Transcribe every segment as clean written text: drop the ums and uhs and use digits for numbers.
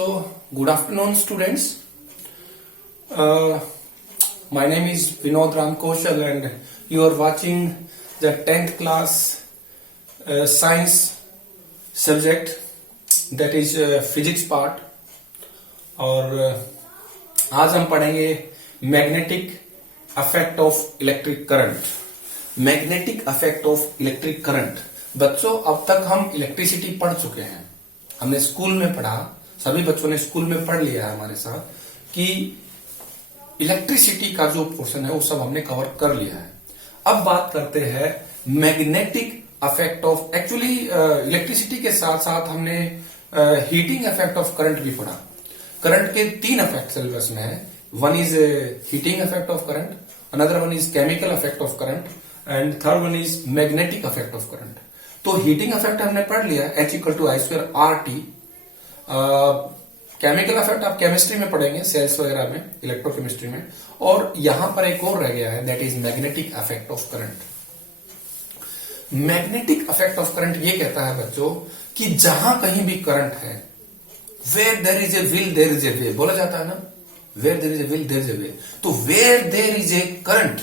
Good afternoon, students. My name is Vinod Ramkoshal, and you are watching the 10th class science subject, that is physics part. और आज हम पढ़ेंगे magnetic affect of electric current. Magnetic affect of electric current. बच्चों, अब तक हम electricity पढ़ चुके हैं. हमने स्कूल में पढ़ा, सभी बच्चों ने स्कूल में पढ़ लिया है हमारे साथ कि इलेक्ट्रिसिटी का जो पोर्शन है वो सब हमने कवर कर लिया है. अब बात करते हैं magnetic affect of. Actually electricity के साथ साथ हमने हीटिंग इफेक्ट ऑफ करंट भी पढ़ा. करंट के 3 इफेक्ट सिलेबस में है. One is heating effect of current, another one is chemical effect of current, and third one is magnetic effect of current. तो हीटिंग इफेक्ट हमने पढ़ लिया, H=I²RT. केमिकल इफेक्ट आप केमिस्ट्री में पढ़ेंगे, सेल्स वगैरह में, इलेक्ट्रोकेमिस्ट्री में. और यहां पर एक और रह गया है, that is magnetic effect of current. Magnetic effect of current ये कहता है बच्चों कि जहां कहीं भी करंट है, where there is a will there is a way, बोला जाता है ना, where there is a will there is a way. तो where there is a current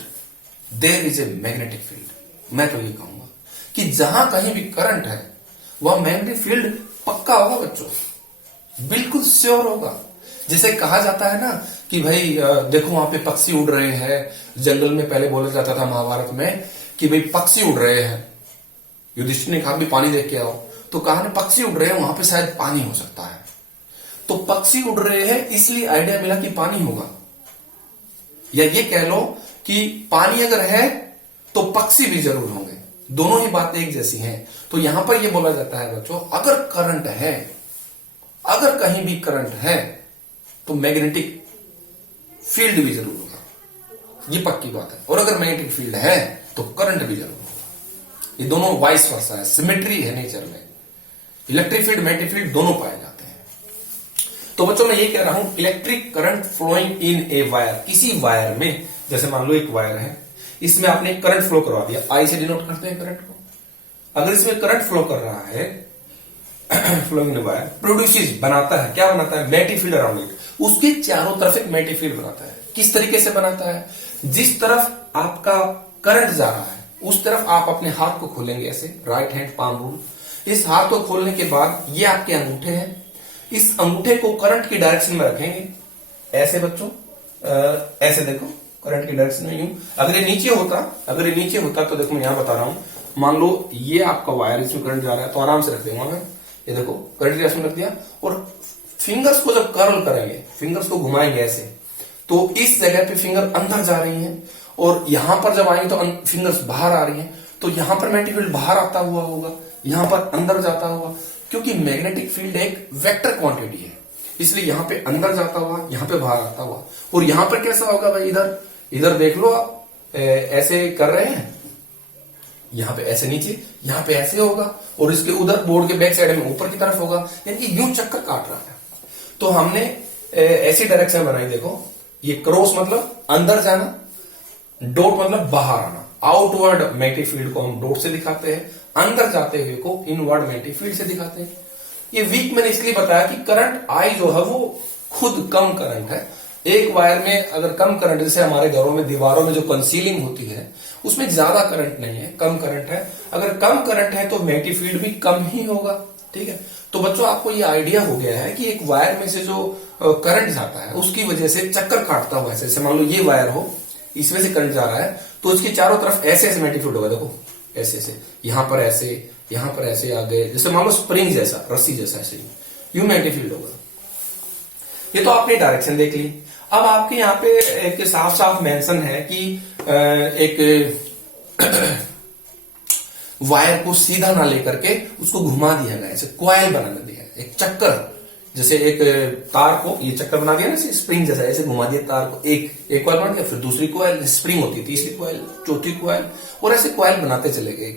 there is a magnetic field. मैं तो ये कहूंगा कि जहां कहीं भी करंट है वह मैग्नेटिक फील्ड पक्का होगा बच्चों, बिल्कुल श्योर होगा. जैसे कहा जाता है ना कि भाई देखो वहां पे पक्षी उड़ रहे हैं. जंगल में पहले बोला जाता था महाभारत में कि भाई पक्षी उड़ रहे हैं. युधिष्ठिर ने कहा भी पानी देख के आओ, तो कहा ना पक्षी उड़ रहे हैं, वहां पे शायद पानी हो सकता है. तो पक्षी उड़ रहे हैं इसलिए आइडिया मिला कि पानी होगा. या ये कह लो कि पानी अगर है तो पक्षी भी जरूर होंगे. दोनों ही बातें एक जैसी हैं. तो यहां पर यह बोला जाता है बच्चों, अगर करंट है, अगर कहीं भी करंट है तो मैग्नेटिक फील्ड भी जरूर होगा. ये पक्की बात है. और अगर मैग्नेटिक फील्ड है तो करंट भी जरूर होगा. ये दोनों वाइस वर्सा है, सिमेट्री है नेचर में. इलेक्ट्रिक फील्ड, मैग्नेटिक फील्ड दोनों पाए जाते हैं. तो बच्चों मैं ये कह रहा हूं, electric current flowing in a wire. किसी वायर में, जैसे मान लो एक वायर है, इसमें आपने करंट फ्लो करवा दिया. आई से डिनोट करते हैं करंट को. अगर इसमें करंट फ्लो कर रहा है, फ्लोइंग इन वायर, प्रोड्यूसेस बनाता है, क्या बनाता है, मैग्नेटिक फील्ड अराउंड इट. उसके चारों तरफ एक मैग्नेटिक फील्ड बनाता है. किस तरीके से बनाता है, जिस तरफ आपका करंट जा रहा है उस तरफ आप अपने हाथ को खोलेंगे, ऐसे राइट हैंड पाम रूल. इस हाथ को खोलने के बाद ये आपके अंगूठे हैं. इस अंगूठे को करंट की डायरेक्शन में रखेंगे, ऐसे बच्चों, ऐसे देखो करंट की डायरेक्शन में यूं. अगर ये नीचे होता तो देखो मैं यहां बता रहा हूं, मान लो ये आपका वायर, इसमें करंट जा रहा है, तो आराम से रख देंगे मैं. ये देखो करंट की डायरेक्शन में रख दिया. और फिंगर्स को जब कर्ल करेंगे, फिंगर्स को घुमाएंगे ऐसे, तो इस जगह पे फिंगर अंदर जा रही हैं, और यहां पर जब आएंगे तो फिंगर्स बाहर आ रही हैं. तो यहां पर मैग्नेटिक फील्ड बाहर आता हुआ होगा, यहां पर अंदर जाता हुआ, क्योंकि मैग्नेटिक फील्ड एक वेक्टर क्वांटिटी है, इसलिए यहां पे अंदर जाता हुआ, यहां पे बाहर आता हुआ. और यहां पर कैसा होगा भाई, इधर देख लो आप, ऐसे कर रहे हैं, यहां पे ऐसे नीचे, यहां पे ऐसे होगा, और इसके उधर बोर्ड के बैक साइड में ऊपर की तरफ होगा. यानी कि यूं चक्कर काट रहा है. तो हमने ऐसी डायरेक्शन बनाई, देखो ये क्रॉस मतलब अंदर जाना, डॉट मतलब बाहर आना. आउटवर्ड मैग्नेटिक फील्ड को हम डॉट से दिखाते हैं, अंदर जाते हुए को इनवर्ड मैग्नेटिक फील्ड से दिखाते हैं. ये वीक मैंने इसलिए बताया कि करंट आई जो है वो खुद कम करंट है. एक वायर में अगर कम करंट, जैसे हमारे घरों में दीवारों में जो कंसीलिंग होती है उसमें ज्यादा करंट नहीं है, कम करंट है. अगर कम करंट है तो मैग्नेटिक फील्ड भी कम ही होगा. ठीक है. तो बच्चों आपको ये आइडिया हो गया है कि एक वायर में से जो करंट जाता है उसकी वजह से चक्कर काटता हुआ, जैसे मान लो ये वायर हो, इसमें से करंट जा रहा है, तो इसके चारों तरफ ऐसे ऐसे मैग्नेटिक फील्ड होगा. देखो ऐसे ऐसे, यहां पर ऐसे, यहां पर ऐसे आ गए, जैसे मान लो स्प्रिंग जैसा, रस्सी जैसा, ऐसे यूं मैग्नेटिक फील्ड होगा. ये तो आपने डायरेक्शन देख ली. अब आपके यहाँ पे एक साफ साफ मेंशन है कि एक वायर को सीधा ना लेकर के उसको घुमा दिया गया, ऐसे कॉइल बना दिया, एक चक्कर, जैसे एक तार को ये चक्कर बना दिया ना, स्प्रिंग जैसा, ऐसे घुमा दिया तार को. एक कॉइल बना दिया, फिर दूसरी कॉइल, स्प्रिंग होती, तीसरी कॉइल, चौथी कॉइल, और ऐसे कॉइल बनाते चले गए.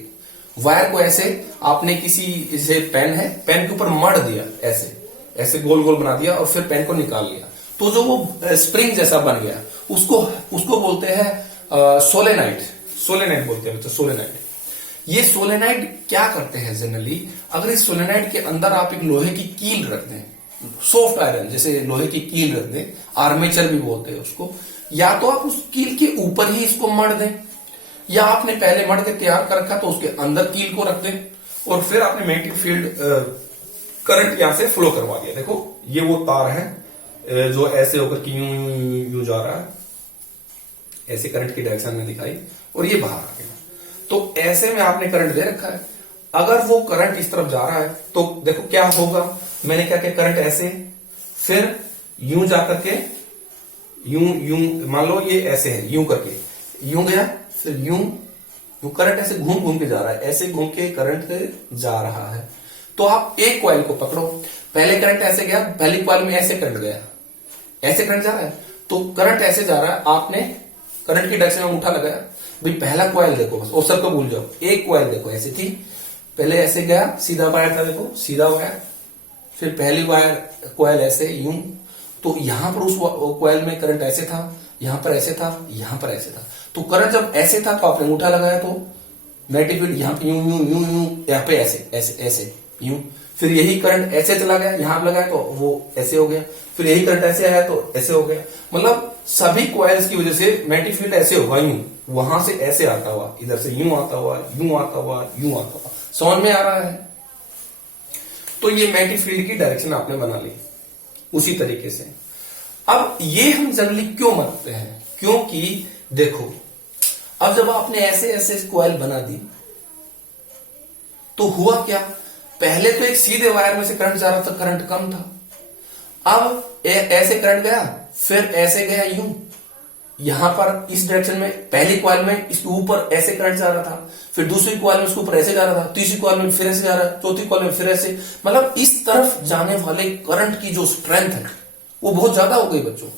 वायर को ऐसे आपने किसी, जैसे पेन है, पेन के ऊपर मढ़ दिया, ऐसे ऐसे गोल गोल बना दिया, और फिर पेन को निकाल लिया, तो जो वो स्प्रिंग जैसा बन गया, उसको बोलते हैं सोलेनाइड. सोलेनाइड बोलते हैं बच्चों, सोलेनाइड. ये सोलेनाइड क्या करते हैं जनरली, अगर इस सोलेनाइड के अंदर आप एक लोहे की कील रख दें, सॉफ्ट आयरन, जैसे लोहे की कील रख दें, आर्मेचर भी बोलते हैं उसको, या तो आप उस कील के ऊपर ही इसको मढ़ दें, या आपने पहले मढ़ के तैयार कर रखा तो उसके अंदर कील को रख दें, और फिर आपने मैग्नेटिक फील्ड करंट यहां से फ्लो करवा दिया। देखो ये वो तार है जो ऐसे होकर के यूं यूं यूं जा रहा है, ऐसे करंट की डायरेक्शन में दिखाई, और ये बाहर आ गया। तो ऐसे में आपने करंट दे रखा है। अगर वो करंट इस तरफ जा रहा है तो देखो क्या होगा, मैंने क्या किया, करंट ऐसे, फिर यूं जाकर के यूं यूं, मान लो ये ऐसे है, यूं करके यूं गया, फिर यूं यूं, करंट ऐसे घूम घूम के जा रहा है, ऐसे घूम के करंट जा रहा है। तो आप एक कॉइल को पकड़ो, पहले करंट ऐसे गया, पहली कॉइल में ऐसे करंट गया, ऐसे करंट जा रहा है, तो करंट ऐसे जा रहा है, आपने करंट की डायरेक्शन में अंगूठा लगाया, भाई पहला कॉइल देखो बस, और सबको भूल जाओ, एक कॉइल देखो ऐसी थी, पहले ऐसे गया, सीधा वायर था, देखो सीधा वायर, फिर पहली वायर कॉइल ऐसे यूं, तो यहां पर उस कॉइल में करंट ऐसे था, यहां पर ऐसे था, यहां पर ऐसे था। तो करंट जब ऐसे था तो आपने अंगूठा लगाया तो मैग्नेटिक फील्ड यहां पे यूं यूं यूं यूं, यहाँ पे ऐसे ऐसे ऐसे यूं, फिर यही करंट ऐसे चला गया, यहां लगाया तो वो ऐसे हो गया, फिर यही करंट ऐसे आया तो ऐसे हो गया। मतलब सभी कॉइल्स की वजह से मैग्नेटिक फील्ड ऐसे होगा, यूं वहां से ऐसे आता हुआ, इधर से यूं आता हुआ, यूं आता हुआ, यूं आता हुआ, समझ में आ रहा है। तो ये मैग्नेटिक फील्ड की डायरेक्शन आपने बना ली उसी तरीके से। अब ये हम जनरली क्यों मानते हैं, क्योंकि देखो अब जब आपने ऐसे ऐसे कॉइल बना दी तो हुआ क्या, पहले तो एक सीधे वायर में से करंट जा रहा था, करंट कम था, अब ऐसे करंट गया, फिर ऐसे गया यूं, यहां पर इस डायरेक्शन में, पहली कॉइल में इसके ऊपर ऐसे करंट जा रहा था, फिर दूसरी कॉइल में इसके ऊपर ऐसे जा रहा था, तीसरी कॉइल में फिर ऐसे जा रहा है, चौथी कॉइल में फिर ऐसे, मतलब इस तरफ जाने वाले करंट की जो स्ट्रेंथ है वो बहुत ज्यादा हो गई बच्चों,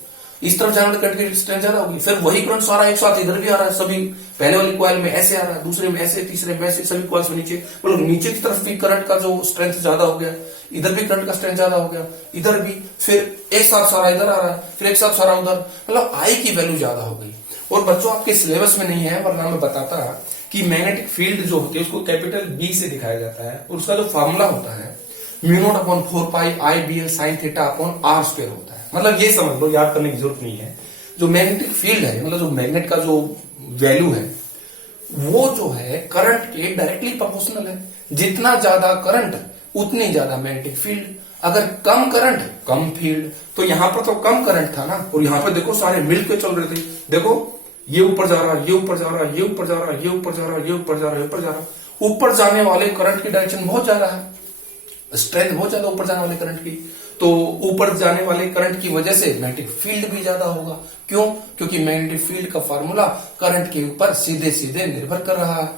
इस तरफ जाने वाले करंट की स्ट्रेंथ ज्यादा होगी। फिर वही करंट सारा एक साथ इधर भी आ रहा है, सभी पहले वाली कॉइल में ऐसे आ रहा है, दूसरे में ऐसे, तीसरे में ऐसे, सभी कॉइल्स में नीचे, मतलब नीचे की तरफ भी करंट का जो स्ट्रेंथ ज्यादा हो गया, इधर भी करंट का स्ट्रेंथ ज्यादा हो गया, इधर भी, फिर एक साथ सारा इधर आ रहा है, फिर एक साथ सारा उधर, मतलब आई की वैल्यू ज्यादा हो गई। और बच्चों आपके सिलेबस में नहीं है, वरना मैं बताता कि मैग्नेटिक फील्ड जो होती है उसको कैपिटल बी से दिखाया जाता है, और उसका जो फॉर्मूला होता है mu naught upon 4 pi I B L sine theta upon R square होता है। मतलब ये समझ लो, याद करने की जरूरत नहीं है, जो मैग्नेटिक फील्ड है, मतलब जो मैग्नेट का जो वैल्यू है वो जो है करंट के डायरेक्टली प्रोपोर्शनल है। जितना ज्यादा करंट उतनी ज्यादा मैग्नेटिक फील्ड, अगर कम करंट कम फील्ड। तो यहां पर तो कम करंट था ना, और यहां पर देखो सारे मिलकर चल रहे थे, देखो ये ऊपर जा रहा है, ये ऊपर जा रहा है, ये ऊपर जा रहा है, ये ऊपर जा रहा है, ये ऊपर जा रहा है, ऊपर जा रहा है, ऊपर जाने वाले करंट की डायरेक्शन बहुत ज्यादा है, स्ट्रेंथ बहुत ज्यादा ऊपर जाने वाले करंट की, तो ऊपर जाने वाले करंट की वजह से मैग्नेटिक फील्ड भी ज्यादा होगा। क्यों? क्योंकि मैग्नेटिक फील्ड का फार्मूला करंट के ऊपर सीधे सीधे निर्भर कर रहा है,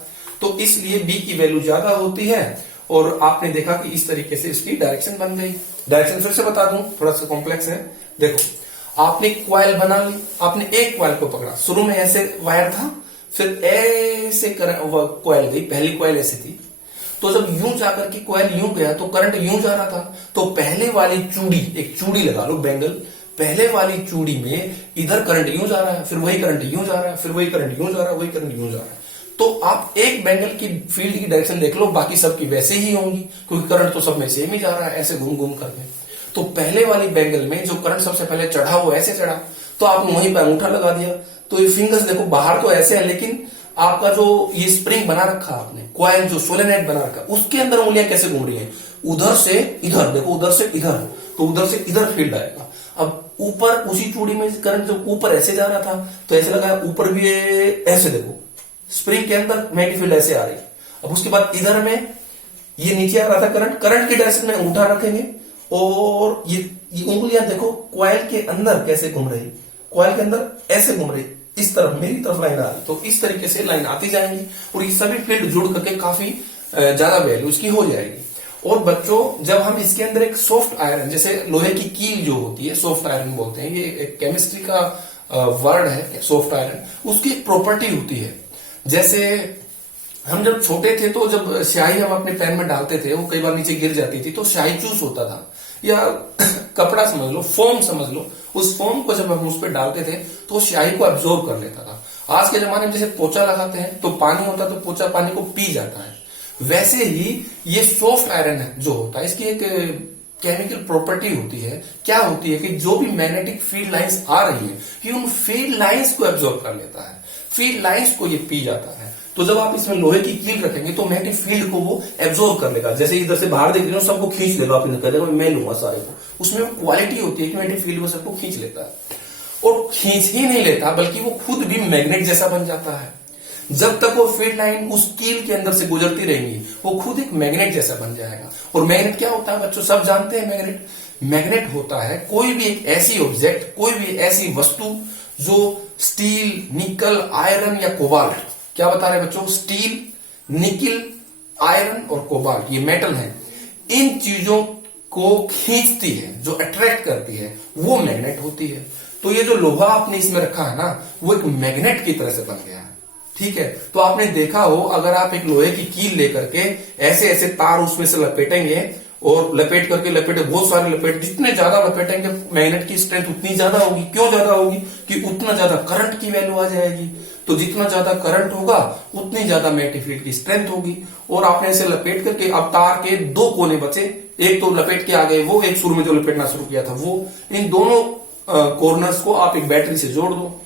तो इसलिए बी की वैल्यू ज्यादा होती है। और आपने देखा कि इस तरीके से इसकी डायरेक्शन बन गई। डायरेक्शन फिर से बता दूं, थोड़ा सा कॉम्प्लेक्स है। देखो आपने क्वाइल बना ली, आपने एक क्वाइल को पकड़ा, शुरू में ऐसे वायर था, फिर ऐसे क्वाइल गई, पहली क्वाइल ऐसे थी, तो जब यूं जाकर के कॉइल यूं गया तो करंट यूं जा रहा था, तो पहले वाली चूड़ी, एक चूड़ी लगा लो बैंगल, पहले वाली चूड़ी में इधर करंट यूं जा रहा है, फिर वही करंट यूं जा रहा है, फिर वही करंट यूं जा रहा है, वही करंट यूं जा रहा है। तो आप एक बैंगल की फील्ड की डायरेक्शन देख लो, बाकी सबकी वैसे ही होंगी, क्योंकि करंट तो सब में सेम ही जा रहा है, ऐसे घूम घूम करके। तो पहले वाली बैंगल में जो करंट सबसे पहले चढ़ा वो ऐसे चढ़ा, तो आपने वहीं पर अंगूठा लगा दिया, तो ये फिंगर्स देखो बाहर तो ऐसे है, लेकिन आपका जो ये स्प्रिंग बना रखा आपने, कॉइल जो सोलेनोइड बना रखा, उसके अंदर उंगलियां कैसे घूम रही हैं, उधर से इधर, देखो उधर से इधर, तो उधर से इधर फील्ड आएगा। अब ऊपर उसी चूड़ी में करंट जो ऊपर ऐसे जा रहा था, तो ऐसे लगा, ऊपर भी ऐसे देखो स्प्रिंग के अंदर मैग्नेटिक फील्ड ऐसे आ रही। अब उसके बाद इधर में ये नीचे आ रहा था करंट, करंट की डायरेक्शन में अंगूठा रखेंगे, और ये उंगलियां देखो कॉइल के अंदर कैसे घूम रही, कॉइल के अंदर ऐसे घूम रही, इस तरफ मेरी तरफ लाइन आ रही, तो इस तरीके से लाइन आती जाएंगी, और ये सभी फील्ड जुड़ करके काफी ज्यादा वैल्यू इसकी हो जाएगी। और बच्चों जब हम इसके अंदर एक सॉफ्ट आयरन, जैसे लोहे की कील जो होती है सॉफ्ट आयरन बोलते हैं, ये एक केमिस्ट्री का वर्ड है सॉफ्ट आयरन, उसकी एक प्रॉपर्टी होती है। जैसे हम जब छोटे थे तो जब स्याही हम अपने पेन में डालते थे, वो कई बार नीचे गिर जाती थी, तो स्याही चूस होता था, या कपड़ा समझ लो, फोम समझ लो, उस फोम को जब हम उस पर डालते थे तो स्याही को अब्जॉर्ब कर लेता था। आज के जमाने में जैसे पोछा लगाते हैं तो पानी होता है, तो पोछा पानी को पी जाता है, वैसे ही ये सॉफ्ट आयरन है जो होता है, इसकी एक केमिकल प्रॉपर्टी होती है, क्या होती है कि जो भी मैग्नेटिक फील्ड लाइंस आ रही है ये उन फील्ड लाइंस को एब्जॉर्ब कर लेता है, फील्ड लाइंस को ये पी जाता है। तो जब आप इसमें लोहे की कील रखेंगे तो मैग्नेटिक फील्ड को वो एब्जॉर्ब कर लेगा। जैसे इधर से बाहर देख रहे हो सबको खींच लेगा, आप कर देगा मैं लूंगा सारे को, उसमें क्वालिटी होती है कि मैग्नेटिक फील्ड वो सबको खींच लेता है। और खींच ही नहीं लेता बल्कि वो खुद भी मैग्नेट जैसा बन जाता है। जब तक वो फील्ड लाइन उस कील के अंदर से गुजरती रहेंगी वो खुद एक मैग्नेट जैसा बन जाएगा। और मैग्नेट क्या होता है बच्चों, सब जानते हैं मैग्नेट। मैग्नेट होता है कोई भी एक ऐसी ऑब्जेक्ट, कोई भी ऐसी वस्तु जो स्टील, निकल, आयरन या कोबाल्ट, क्या बता रहे बच्चों, स्टील, निकल, आयरन और कोबाल्ट, ये मेटल है, इन चीजों को खींचती है, जो अट्रैक्ट करती है वो मैग्नेट होती है। तो ये जो लोहा आपने इसमें रखा है ना वो एक मैग्नेट की तरह से बन गया है। ठीक है, तो आपने देखा हो अगर आप एक लोहे की कील लेकर के ऐसे ऐसे तार उसमें से लपेटेंगे और लपेट करके लपेटे, बहुत सारे लपेट, जितने ज्यादा लपेटेंगे मैग्नेट की स्ट्रेंथ उतनी ज्यादा होगी। क्यों ज्यादा होगी कि उतना ज्यादा करंट की वैल्यू आ जाएगी। तो जितना ज्यादा करंट होगा उतनी ज्यादा मैग्नेटिक फील्ड की स्ट्रेंथ होगी। और आपने ऐसे लपेट करके, अब तार के दो कोने बचे, एक तो लपेट के आ गए वो, एक शुरू में जो लपेटना शुरू किया था वो, इन दोनों कॉर्नर्स को आप एक बैटरी से जोड़ दो।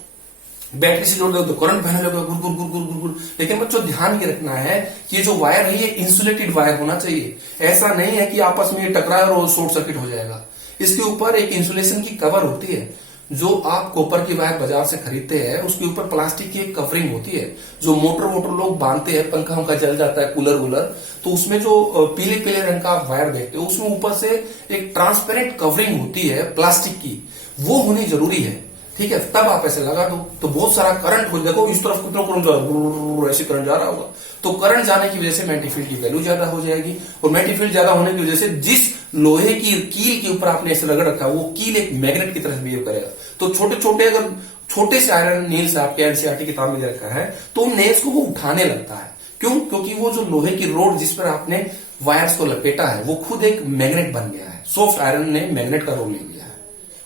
बैटरी से जोड़ दो तो करंट बहने लगेगा गुर गुर गुर गुर गुर गुर। लेकिन बच्चों ध्यान ये रखना है ये जो वायर है ये इंसुलेटेड वायर होना चाहिए। ऐसा नहीं है कि आपस में टकराए और शॉर्ट सर्किट हो जाएगा। इसके ऊपर एक इंसुलेशन की कवर होती है। जो आप कॉपर की वायर बाजार से खरीदते हैं उसके ऊपर प्लास्टिक की एक कवरिंग होती है। जो मोटर वोटर लोग बांधते हैं, पंखा उनका जल जाता है, कूलर वूलर, तो उसमें जो पीले पीले रंग का वायर देखते हो उसमें ऊपर से एक ट्रांसपेरेंट कवरिंग होती है प्लास्टिक की, वो होनी जरूरी है। ठीक है, तब आप ऐसे लगा दो तो बहुत सारा करंट हो, देखो इस तरफ कितना करंट जा रहा है, ऐसे करंट जा रहा होगा। तो करंट जाने की वजह से मैग्नेटिक फील्ड की वैल्यू ज्यादा हो जाएगी। और मैग्नेटिक फील्ड ज्यादा होने की वजह से जिस लोहे की कील के ऊपर आपने ऐसे रगड़ रखा है वो कील एक मैग्नेट की तरह बिहेव करेगा। तो छोटे छोटे अगर छोटे से आयरन नेल्स आपके एनसीईआरटी किताब में रखा है तो उन नेल्स को वो उठाने लगता है। क्यों? क्योंकि वो जो लोहे की रोड जिस पर आपने वायर्स को लपेटा है वो खुद एक मैग्नेट बन गया है। सॉफ्ट आयरन ने मैग्नेट का रोल ले लिया है।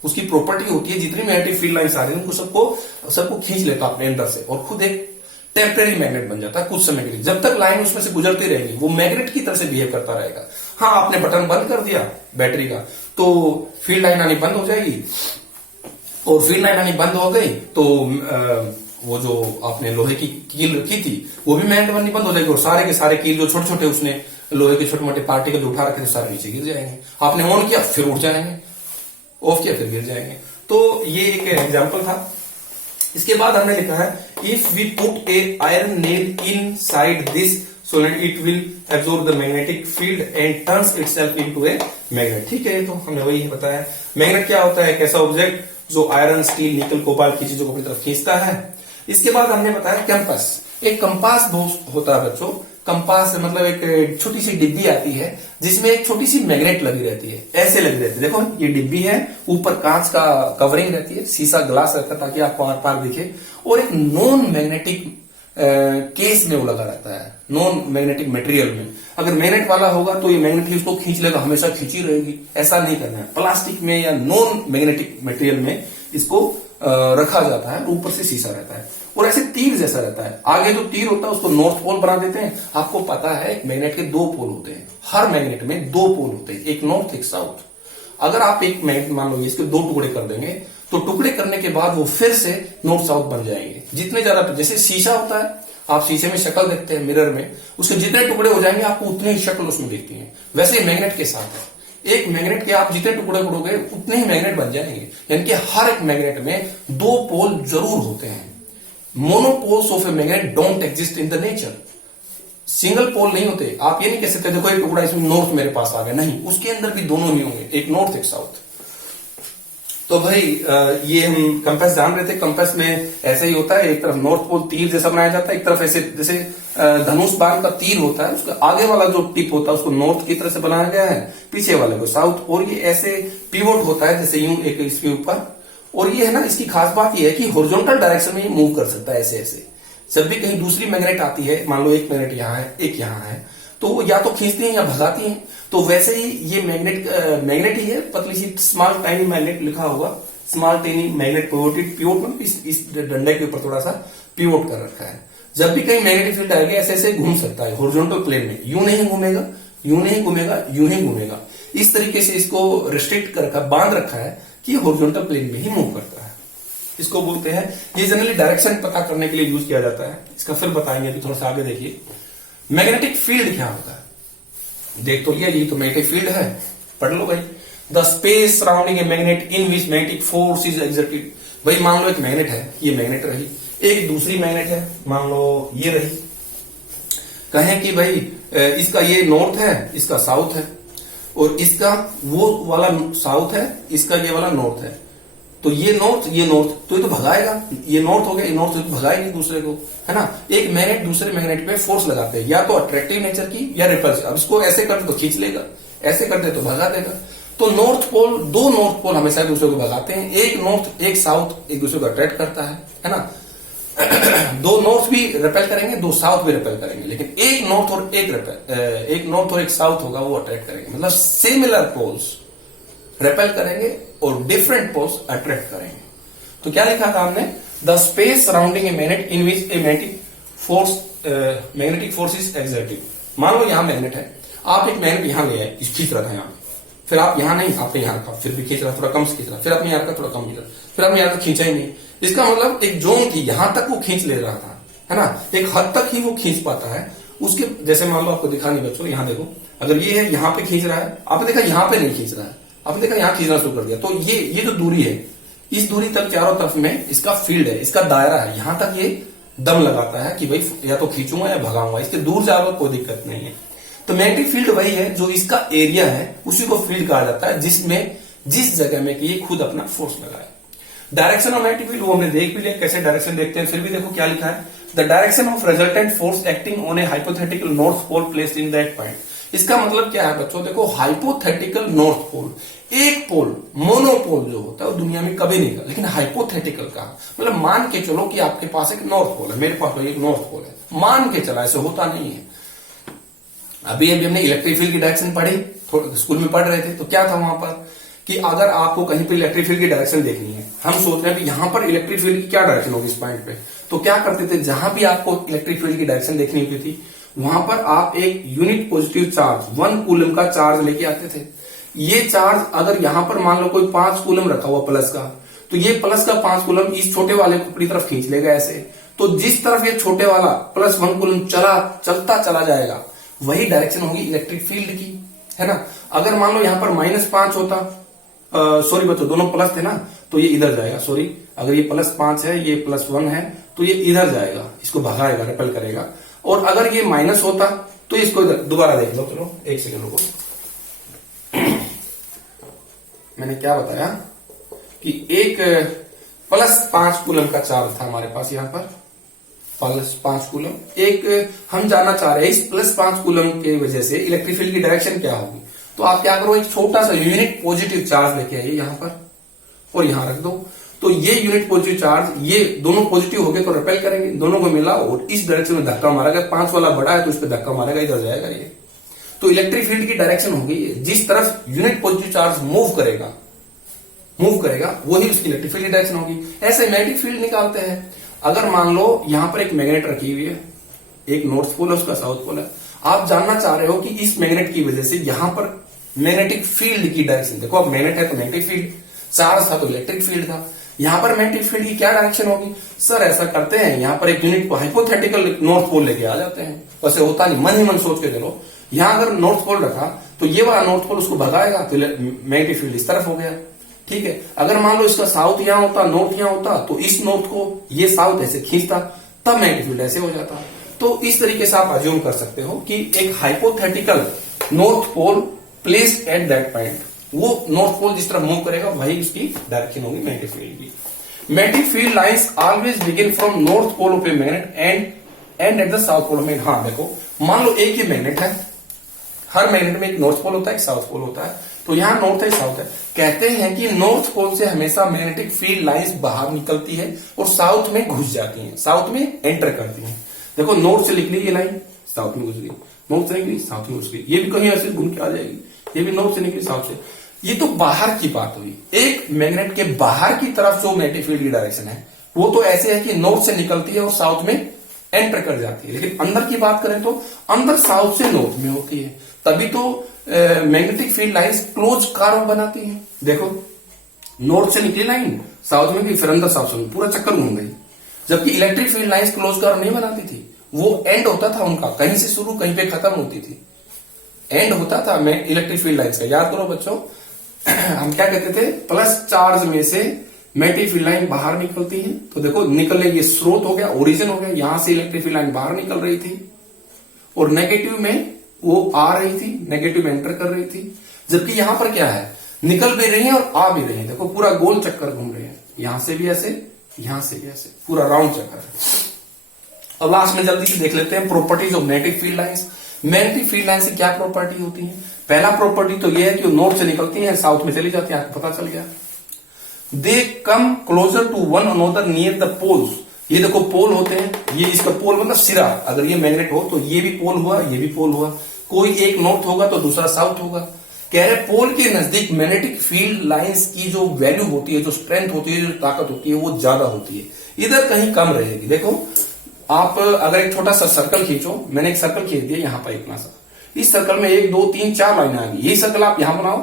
उसकी प्रॉपर्टी होती है जितनी मैग्नेटिक फील्ड लाइंस आ रही है उनको सबको खींच लेता अपने अंदर से और खुद एक टेम्परेरी मैग्नेट बन जाता है कुछ समय के लिए। जब तक लाइन उसमें से गुजरती रहेगी वो मैग्नेट की तरह से बिहेव करता रहेगा। हाँ, आपने बटन बंद कर दिया बैटरी का तो फील्ड लाइन आनी बंद हो जाएगी। और फील्ड लाइन आनी बंद हो गई तो वो जो आपने लोहे की कील रखी थी वो भी मैग्नेट बननी बंद हो जाएगी। और सारे के सारे कील जो छोटे छोटे उसने लोहे के छोटे मोटे पार्टिकल जो उठा रखे थे सारे नीचे गिर जाएंगे। आपने ऑन किया फिर उठ जाएंगे, ऑफ किया फिर गिर जाएंगे। तो ये एक एग्जांपल था। इसके बाद हमने लिखा है if we put a iron nail inside this solenoid it will absorb the magnetic field and turns itself into a magnet. ठीक है, तो हमने वही बताया। मैग्नेट क्या होता है? एक ऐसा ऑब्जेक्ट जो आयरन, स्टील, निकल, कोबाल्ट की चीजों को अपनी तरफ खींचता है। इसके बाद हमने बताया कंपास। एक कंपास होता है बच्चों। कंपास मतलब एक छोटी सी डिब्बी आती है जिसमें एक छोटी सी मैग्नेट लगी रहती है, ऐसे लगी रहती है। देखो ये डिब्बी है, ऊपर कांच का कवरिंग रहती है, शीशा ग्लास रहता है ताकि आपको आर पार दिखे। और एक नॉन मैग्नेटिक केस में वो लगा रहता है, नॉन मैग्नेटिक मटेरियल में। अगर मैग्नेट वाला होगा तो ये मैग्नेट ही उसको खींच लेगा, हमेशा खींची रहेगी। ऐसा नहीं करना है। प्लास्टिक में या नॉन मैग्नेटिक मटेरियल में इसको रखा जाता है, ऊपर से शीशा रहता है और ऐसे तीर जैसा रहता है। आगे जो तीर होता है उसको नॉर्थ पोल बना देते हैं। आपको पता है मैग्नेट के दो पोल होते हैं, हर मैग्नेट में दो पोल होते हैं, एक नॉर्थ एक साउथ। अगर आप एक मैग्नेट मान लो इसके दो टुकड़े कर देंगे तो टुकड़े करने के बाद वो फिर से नॉर्थ साउथ बन जाएंगे। जितने ज्यादा, जैसे शीशा होता है, आप शीशे में शक्ल देखते हैं मिरर में, उसके जितने टुकड़े हो जाएंगे आपको उतनी ही शक्ल उसमें दिखती है। वैसे मैग्नेट के साथ है, एक मैग्नेट के आप जितने टुकड़े करोगे उतने ही मैग्नेट बन जाएंगे। यानी कि हर एक मैग्नेट में दो पोल जरूर होते हैं। Monopoles of a magnet don't exist in the nature. Single pole नहीं होते। आप ये नहीं कह सकते देखो एक टुकड़ा इसमें नॉर्थ मेरे पास आ गया, नहीं, उसके अंदर भी दोनों नहीं होंगे, एक नॉर्थ एक साउथ। तो भाई ये हम कंपास जान रहे थे। कंपास में ऐसा ही होता है, एक तरफ नॉर्थ पोल तीर जैसा बनाया जाता है, एक तरफ ऐसे जैसे धनुष बाण का तीर होता है, उसका आगे वाला जो टिप होता है उसको नॉर्थ की तरह से बनाया गया है, पीछे वाले को साउथ। और ये ऐसे पिवोट होता है जैसे यूं एक इसके ऊपर। और ये है ना, इसकी खास बात ये है कि हॉरिजॉन्टल डायरेक्शन में ये मूव कर सकता है ऐसे ऐसे। जब भी कहीं दूसरी मैग्नेट आती है, मान लो एक मैग्नेट यहाँ है एक यहाँ है, तो वो या तो खींचती है या भगाती है। तो वैसे ही ये मैग्नेट ही है, पतली सी स्मॉल टाइनी मैग्नेट लिखा होगा, small tiny magnet pivoted. Pivot में इस डंडे के ऊपर थोड़ा सा पिवोट कर रखा है। जब भी कहीं मैग्नेटिक फील्ड आएगा ऐसे ऐसे घूम सकता है हॉरिजॉन्टल प्लेन में, यूं नहीं घूमेगा, यूं नहीं घूमेगा, यूं ही घूमेगा। इस तरीके से इसको रिस्ट्रिक्ट कर रखा, बांध रखा है कि हॉरिजॉन्टल प्लेन में ही मूव करता है। इसको बोलते हैं, ये जनरली डायरेक्शन पता करने के लिए यूज किया जाता है। इसका फिर बताएंगे, अभी थोड़ा सा आगे देखिए। मैग्नेटिक फील्ड क्या होता है, देख तो लिया, ये तो मैग्नेटिक फील्ड है, पढ़ लो भाई। The space surrounding a magnet in which magnetic force is exerted. भाई मान लो एक मैग्नेट है, ये मैग्नेट रही, एक दूसरी मैग्नेट है, मान लो ये रही। कहें कि भाई इसका ये नॉर्थ है, इसका साउथ है, और इसका वो वाला साउथ है, इसका ये वाला नॉर्थ है। तो ये नॉर्थ, तो ये तो भगाएगा, ये नॉर्थ हो गया, ये नॉर्थ, तो भगाएंगे दूसरे को, है ना। एक मैग्नेट दूसरे मैग्नेट पे फोर्स लगाते हैं, या तो अट्रैक्टिव नेचर की या रिपल्सिव। अब इसको ऐसे कर दे तो खींच लेगा, ऐसे कर दे तो भगा देगा। तो नॉर्थ पोल, दो नॉर्थ पोल हमेशा एक दूसरे को भगाते हैं। एक नॉर्थ एक साउथ एक दूसरे को अट्रैक्ट करता है ना। दो नॉर्थ भी रिपेल करेंगे, दो साउथ भी रिपेल करेंगे, लेकिन एक नॉर्थ और एक साउथ होगा वो अट्रैक्ट करेंगे। मतलब सिमिलर पोल्स रिपेल करेंगे और डिफरेंट पोल्स अट्रैक्ट करेंगे। तो क्या लिखा था हमने, the space surrounding a magnet in which a magnetic force is exerted. मान लो यहां मैग्नेट है, आप एक मैग्नेट यहां ले आए, खींच रहा था यहां, फिर आप यहां नहीं, आपने यहां रखा, फिर भी खींच रहा, थोड़ा कम से खींच रहा, फिर आपने यहां रखा, थोड़ा कम खींच रहा, फिर आपने यहां तक खींचा ही नहीं। इसका मतलब एक जोन थी, यहां तक वो खींच ले रहा था, है ना, एक हद तक ही वो खींच पाता है। उसके जैसे मान लो, आपको दिखा नहीं बच्चों, यहां देखो, अगर ये है यहां पे खींच रहा है, आपने देखा यहां पे नहीं खींच रहा है, आपने देखा यहां खींचना शुरू कर दिया। तो ये जो दूरी है, इस दूरी तक चारों तरफ में इसका फील्ड है, इसका दायरा है, यहां तक ये दम लगाता है कि भाई या तो खींचूंगा या भगाऊंगा, इसके दूर जाओगे कोई दिक्कत नहीं है। तो मैग्नेटिक फील्ड वही है जो इसका एरिया है, उसी को फील्ड कहा जाता है, जिसमें जिस जगह में कि ये खुद अपना फोर्स लगाए। डायरेक्शन ऑफ मैग्नेटिक फील्ड वो हमने देख भी लिया, कैसे डायरेक्शन देखते हैं। फिर भी देखो क्या लिखा है, the direction of resultant force acting on a hypothetical north pole placed in that point. इसका मतलब क्या है बच्चों, देखो हाइपोथेटिकल नॉर्थ पोल, एक पोल, मोनोपोल जो होता है वो दुनिया में कभी नहीं था, लेकिन हाइपोथेटिकल का मतलब मान के चलो कि आपके पास एक नॉर्थ पोल है, मेरे पास एक नॉर्थ पोल है, मान के चला, ऐसे होता नहीं है। अभी हमने इलेक्ट्रिक फील्ड की डायरेक्शन पढ़ी, स्कूल में पढ़ रहे थे, तो क्या था वहां पर कि अगर आपको कहीं पर इलेक्ट्रिक फील्ड की डायरेक्शन देखनी है, हम सोच रहे हैं कि यहां पर इलेक्ट्रिक फील्ड की क्या डायरेक्शन होगी इस पॉइंट पे, तो क्या करते थे, जहां भी आपको इलेक्ट्रिक फील्ड की डायरेक्शन देखनी होती थी, वहां पर आप एक यूनिट पॉजिटिव चार्ज 1 कूलम का चार्ज लेके आते थे। ये चार्ज अगर यहां पर मान लो कोई 5 कूलम रखा हुआ प्लस का, तो ये प्लस का 5 कूलम इस छोटे वाले को अपनी तरफ खींच लेगा ऐसे। तो जिस तरफ ये छोटे वाला प्लस 1 कूलम चलता चला जाएगा, वही डायरेक्शन होगी इलेक्ट्रिक फील्ड की, है ना। अगर मान लो यहां पर -5 होता, सॉरी बच्चों दोनों प्लस थे ना, तो ये इधर जाएगा, सॉरी, अगर ये +5 है, ये +1 है, तो ये इधर जाएगा, इसको भगाएगा, रिपेल करेगा। और अगर ये माइनस होता तो इसको इधर, दोबारा देख लो, चलो एक सेकंड रुको। मैंने क्या बताया कि एक +5 कूलम का चार्ज था हमारे पास, यहां पर +5 कूलम। एक हम जानना चाह रहे हैं इस +5 कूलम की वजह से इलेक्ट्रिक फील्ड की डायरेक्शन क्या होगी। तो आप क्या करो, एक छोटा सा यूनिट पॉजिटिव चार्ज लेके आइए यहां पर और यहां रख दो। तो ये यूनिट पॉजिटिव चार्ज, ये दोनों पॉजिटिव हो गए तो रिपेल करेंगे, दोनों को मिला और इस डायरेक्शन में धक्का मारेगा। 5 वाला बड़ा है तो इस पर धक्का मारेगा, इधर जाएगा ये। तो इलेक्ट्रिक फील्ड की डायरेक्शन होगी, जिस तरफ यूनिट पॉजिटिव चार्ज मूव करेगा वही उसकी इलेक्ट्रिक फील्ड की डायरेक्शन होगी। ऐसे मैग्नेटिक फील्ड निकालते हैं। अगर मान लो यहां पर एक मैग्नेट रखी हुई है, एक नॉर्थ पोल है, उसका साउथ पोल है, आप जानना चाह रहे हो कि इस मैग्नेट की वजह से यहां पर मैग्नेटिक फील्ड की डायरेक्शन, देखो अब मैग्नेट है तो मैग्नेटिक फील्ड, चार्ज था तो इलेक्ट्रिक फील्ड था, यहां पर मैग्नेटिक फील्ड की क्या डायरेक्शन होगी। सर ऐसा करते हैं, यहां पर एक यूनिट को हाइपोथेटिकल नॉर्थ पोल लेके आ जाते हैं, वैसे होता नहीं, मन ही मन सोच के चलो, यहां अगर नॉर्थ पोल रखा तो ये वाला नॉर्थ पोल उसको भगाएगा, तो मैग्नेटिक फील्ड इस तरफ हो गया, ठीक है। अगर मान लो इसका साउथ यहां होता, नॉर्थ यहां होता, तो इस नॉर्थ को ये साउथ ऐसे खींचता, तब मैग्नेटिक फील्ड ऐसे हो जाता। तो इस तरीके से आप अज्यूम कर सकते हो कि एक hypothetical north pole placed at that point, वो नॉर्थ पोल जिस तरह मूव करेगा वही उसकी डायरेक्शन होगी मैग्नेटिक फील्ड की। Magnetic field lines always begin from north pole of a magnet and at the south pole of magnet. हाँ देखो, मान लो एक ही मैग्नेट है, हर मैग्नेट में एक नॉर्थ पोल होता है, एक साउथ पोल होता है, तो यहां नॉर्थ है, साउथ है। कहते हैं कि नॉर्थ पोल से हमेशा मैग्नेटिक फील्ड लाइंस बाहर निकलती है और साउथ में घुस जाती हैं, साउथ में एंटर करती हैं। देखो नॉर्थ से निकली ये लाइन, साउथ में घुस गई, नॉर्थ से निकली, साउथ में घुस गई, ये भी कहीं ऐसे घूम के आ जाएगी, ये भी नॉर्थ से निकली, साउथ से। ये तो बाहर की बात हुई। एक मैग्नेट के बाहर की तरफ जो मैग्नेटिक फील्ड की डायरेक्शन है वो तो ऐसे है कि नॉर्थ से निकलती है और साउथ में एंटर कर जाती है। लेकिन अंदर की बात करें तो अंदर साउथ से नॉर्थ में होती है, तभी तो magnetic field lines close curve बनाती है। देखो नॉर्थ से निकली लाइन साउथ में भी, फिर अंदर साउथ में पूरा चक्कर घूम गई। जबकि electric field lines close curve नहीं बनाती थी, वो एंड होता था उनका, कहीं से शुरू कहीं पे खत्म होती थी, एंड होता था मैं इलेक्ट्रिक फील्ड लाइंस का। याद करो बच्चों, हम क्या कहते थे, प्लस चार्ज में से मैग्नेटिक फील्ड लाइन बाहर निकलती है। तो देखो निकलने, ये स्रोत हो गया, ओरिजिन हो गया, यहां से इलेक्ट्रिक फील्ड लाइन बाहर निकल रही थी और नेगेटिव में वो आ रही थी, नेगेटिव में एंटर कर रही थी। जबकि यहां पर क्या है, निकल भी रही है और आ भी रही है। देखो पूरा गोल चक्कर घूम रहे हैं, यहां से भी ऐसे, यहां से भी ऐसे, पूरा राउंड चक्कर है। अब लास्ट में जल्दी से देख लेते हैं properties of magnetic field lines. Magnetic field line से क्या प्रॉपर्टी होती है? पहला प्रॉपर्टी तो यह है कि वो नॉर्थ से निकलती है, साउथ में चली जाती है, आपको पता चल गया। They come closer to one another near the poles. ये देखो पोल होते हैं, ये इसका पोल मतलब सिरा, अगर ये मैग्नेट हो तो ये भी पोल हुआ, ये भी पोल हुआ, कोई एक नॉर्थ होगा तो दूसरा साउथ होगा। कह रहे पोल के नजदीक मैग्नेटिक फील्ड लाइंस की जो वैल्यू होती है, जो स्ट्रेंथ होती है, जो ताकत होती है, वो ज्यादा होती है, इधर कहीं कम रहेगी। देखो आप अगर एक छोटा सा सर्कल खींचो, मैंने एक सर्कल खींच दिया यहां पर इतना सा, इस सर्कल में 1 2 3 4 लाइन आएंगी। यही सर्कल आप यहां बनाओ,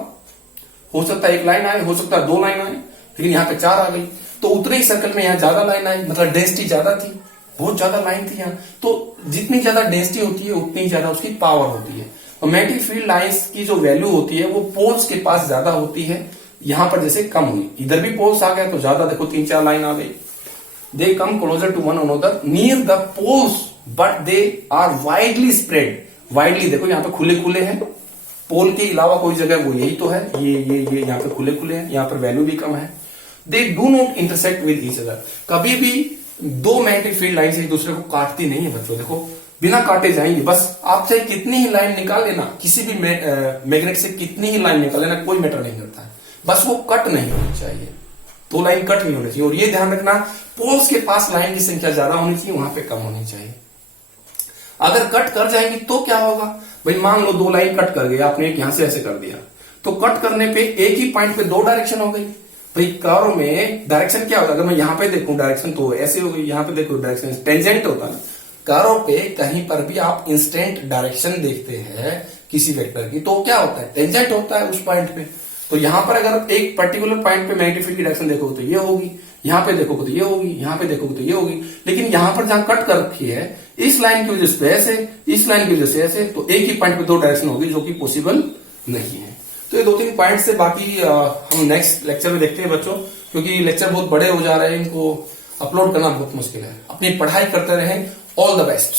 हो सकता है 1 लाइन आए, हो सकता है 2 लाइन आए, लेकिन यहाँ पे 4 आ गई। तो उतने ही सर्कल में यहाँ ज्यादा लाइन आई, मतलब डेंसिटी ज्यादा थी, बहुत ज्यादा लाइन थी यहाँ। तो जितनी ज्यादा डेंसिटी होती है उतनी ज्यादा उसकी पावर होती है। और मैग्नेटिक फील्ड लाइंस की जो वैल्यू होती है वो पोल्स के पास ज्यादा होती है, यहां पर जैसे कम हुई, इधर भी पोल्स आ गए तो ज्यादा, देखो 3 4 लाइन आ गई। They come closer to one another near the poles but they are widely spread. Widely देखो यहाँ पे खुले खुले हैं, पोल के अलावा कोई जगह वो यही तो है, ये यहाँ पे खुले खुले हैं, यहाँ पर वैल्यू भी कम है। They do not intersect with each other. कभी भी दो मैग्नेटिक फील्ड लाइन एक दूसरे को काटती नहीं है बच्चों, देखो बिना काटे जाएंगे। बस आप चाहे कितनी ही लाइन निकाल लेना, किसी भी मैग्नेट से कितनी ही लाइन निकाल लेना, कोई मैटर नहीं करता है, बस वो कट नहीं होनी चाहिए, तो लाइन कट नहीं होनी चाहिए। और ये ध्यान रखना, पोल्स के पास लाइन की संख्या ज्यादा होनी चाहिए, वहां पे कम होनी चाहिए। अगर कट कर जाएंगी तो क्या होगा भाई, मान लो 2 लाइन कट कर गए, आपने एक यहां से ऐसे कर दिया, तो कट करने पे एक ही पॉइंट पे 2 डायरेक्शन हो गई। भाई कर्व में डायरेक्शन क्या होता है, अगर मैं यहां पे देखूं डायरेक्शन तो ऐसे हो गई, यहां पे देखो डायरेक्शन टेंजेंट होता है। कर्व पे कहीं पर भी आप इंस्टेंट डायरेक्शन देखते हैं किसी वेक्टर की, तो क्या होता है, टेंजेंट होता है उस पॉइंट पे। तो यहां पर अगर एक पर्टिकुलर पॉइंट पे मैग्नेटिक फील्ड की डायरेक्शन देखोगे तो ये होगी, यहां पे देखोगे तो ये होगी, यहां पे देखोगे तो ये होगी। लेकिन यहां पर जहां कट कर रखी है, इस लाइन की वजह से ऐसे, इस लाइन की वजह से ऐसे, तो एक ही पॉइंट पे 2 डायरेक्शन होगी, जो कि पॉसिबल नहीं है। तो ये 2-3 पॉइंट से, बाकी हम नेक्स्ट लेक्चर में देखते हैं बच्चों, क्योंकि लेक्चर बहुत बड़े हो जा रहे हैं, इनको अपलोड करना बहुत मुश्किल है। अपनी पढ़ाई करते रहें। All the best.